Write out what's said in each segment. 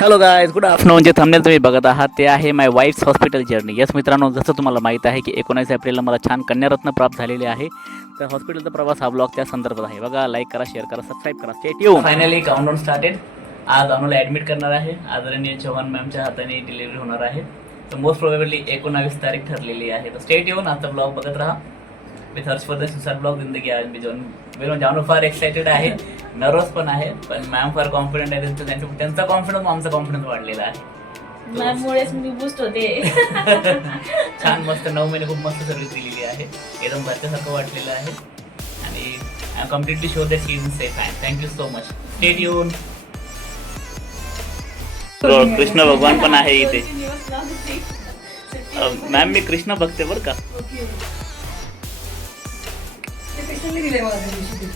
Hello guys, good afternoon. जे thumbnail तुम्ही बघत आहात ते आहे माय वाईफ्स हॉस्पिटल जर्नी. यस मित्रांनो, जसं तुम्हाला माहीत आहे की 19 एप्रिलला मला छान कन्यारत्न प्राप्त झालेले आहे. तर हॉस्पिटलचा प्रवास हा ब्लॉग त्या संदर्भात आहे. बघा, लाईक करा, शेअर करा, सबस्क्राईब करा. Stay tune. Finally countdown started. आज अनुला ॲडमिट करणार आहे. आदरणीय चव्हाण मॅमच्या हाताने डिलिव्हरी होणार आहे. तर मोस्ट प्रोबेबली 19 तारीख ठरलेली आहे. तर स्टे ट्यून. आजचा ब्लॉग बघत राहा. विथ हर्ष फॉर द सुसाट ब्लॉग जिंदगी आज मी जानू फार एक्साइटेड आहे, नर्वस पण आहे, पण मॅम फार कॉन्फिडंट आहे. त्यांचा कॉन्फिडन्स आमचा कॉन्फिडन्स वाढलेला आहे. मॅममुळेच मी बूस्ट होते. छान मस्त 9 महिने खूप मस्त सर्व्हिस दिलेली आहे. एकदम घरच्यासारखं वाटलेलं आहे आणि I am completely sure that she is in safe hand. Thank you so much. Stay tune. Krishna भगवान पण आहे इथे. मॅम मी कृष्ण बघते बरं का.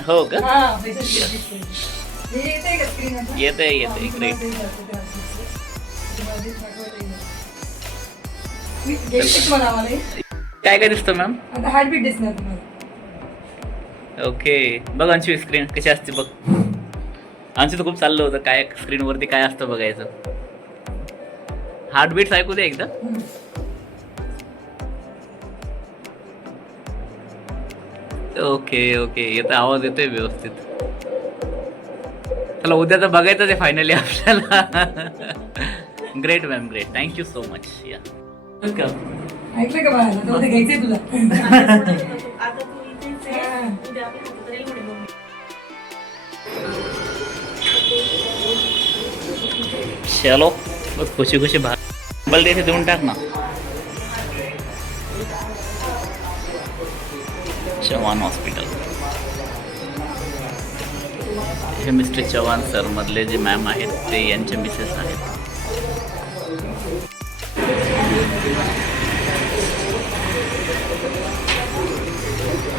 हो का? येते ग्रेट. काय काय दिसतं मॅम? हार्टबीट दिसणार तुम्हाला. ओके, बघ अंशू स्क्रीन कशी असते बघ. अंशू तर खूप चाललं होतं काय स्क्रीनवरती काय असतं बघायचं. हार्टबीट्स ऐकू दे एकदा. ओके ओके, येतं, आवाज येतोय व्यवस्थित. चला, उद्या तर बघायचं आहे फायनली आपल्याला. Great ma'am, great. Thank you so much. या वेलकम. ऐकलं का बाळा? तर घ्यायचंय तुला. आता तू इथेच आहे. उद्या आपण कुठेतरी पुढे बघू. चलो, बस खुशी खुशी बाहर. बल इथे देऊन टाक ना. चव्हाण हॉस्पिटल. हे मिस्टर चव्हाण सर मधले जे मॅम आहेत ते यांचे मिसेस आहेत.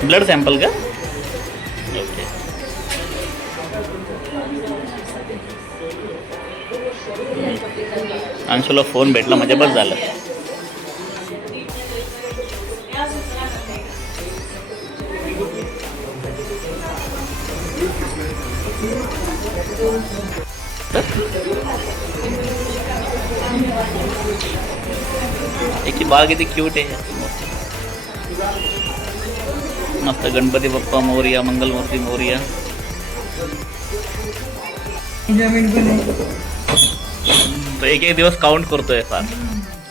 ब्लड सॅम्पल का? ओके. अंशूला फोन भेटला म्हणजे बस झालं. एक बाळ किती क्यूट आहे. मस्त. गणपती बाप्पा मोरया, मंगलमूर्ती मोरया. एन्जॉयमेंट पण आहे. तो एक एक दिवस काउंट करतोय फार.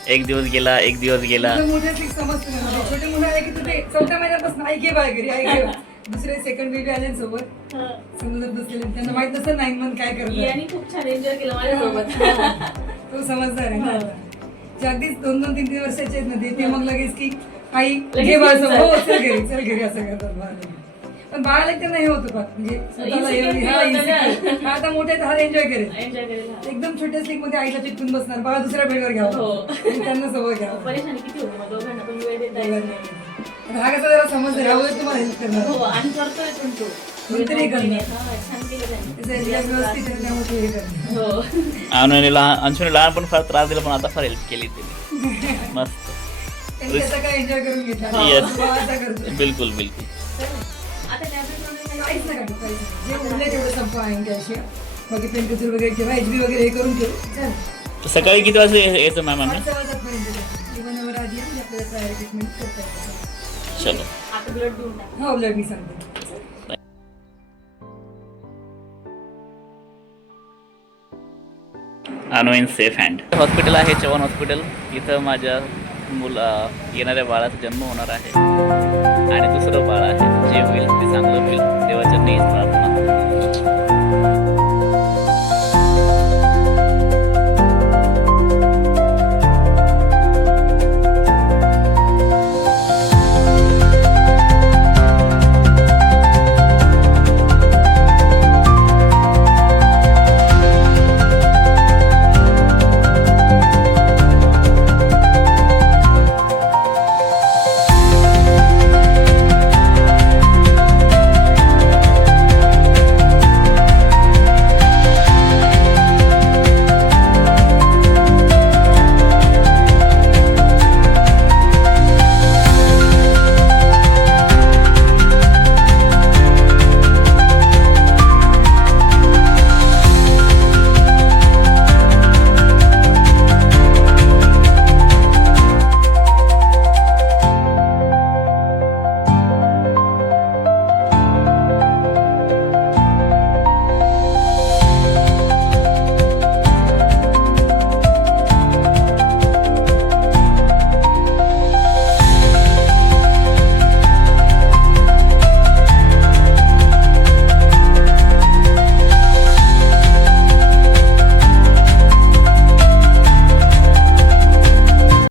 एक दिवस गेला, एक दिवस गेला. मोठ्या समजतं ना. छोटे मुलं आले की तुझे 4थ्या महिन्यापासून आई घे बाय घरी, आई घे. दुसरे सेकंड बेबी आले सोबत समजत नसलेले, त्यांना माहित नसतं 9 मंथ काय करतात. यांनी खूप छान एन्जॉय केलं माझ्यासोबत. तो समजदार आहे ना. जे अगदीच 2-2-3-3 वर्षाचे आहेत ना ते मग लगेच की आई घे बाळ सोबत. हो, चल घरी, चल घरी असं करतात बाळाला. पण बाळाला त्यांना हे होतं का म्हणजे स्वतःला हा आता मोठे हा एन्जॉय करेल. एन्जॉय केलं. एकदम छोट्या स्लिक मध्ये आईला चिटकून बसणार, बाळा दुसऱ्या बेडवर घ्यावं आणि त्यांना सवय घ्यावं. परेशानी किती होती मग दोघांना पण वेळ देता येत नाही. हा कसा जरा समजदार आहे, आवडत तुम्हाला हेल्प करणार. हो, आणि करतोय पण तो. कोणतरी करणार. हा, छान केलं त्यांनी. त्याचं रिलॅक्स व्यवस्थित आहे, त्यामुळे ते हे करणार. हो. अंशूने लहानपण फार त्रास दिला, पण आता फार हेल्प केली तिने. मस्त. त्यांनी त्याचा काय एन्जॉय करून घेतला. Yes. बाळाचा करतो. बिलकुल बिलकुल. आता टॅब्लेट काहीच नका ठेवू, काहीच नाही. जे उरलंय तेवढं संपवा आहे कॅल्शियम. बाकी पेंटोसिल वगैरे ठेवा, HB वगैरे हे करून ठेवू. चल. सकाळी किती वाजता यायचं मॅम आम्ही? 5 वाजतापर्यंत इव्हन आधी म्हणजे आपल्याला प्रायर ट्रीटमेंट करता येतं. चलो. आता ब्लड देऊन टाक. हो, ब्लड मी सांगते. अनु इन सेफ हँड. हॉस्पिटल आहे चव्हाण हॉस्पिटल. इथं माझ्या येणाऱ्या बाळाचा जन्म होणार आहे आणि दुसरं बाळ आहे जे होईल ते चांगलं होईल. देवाच्या नेच प्रार्थना.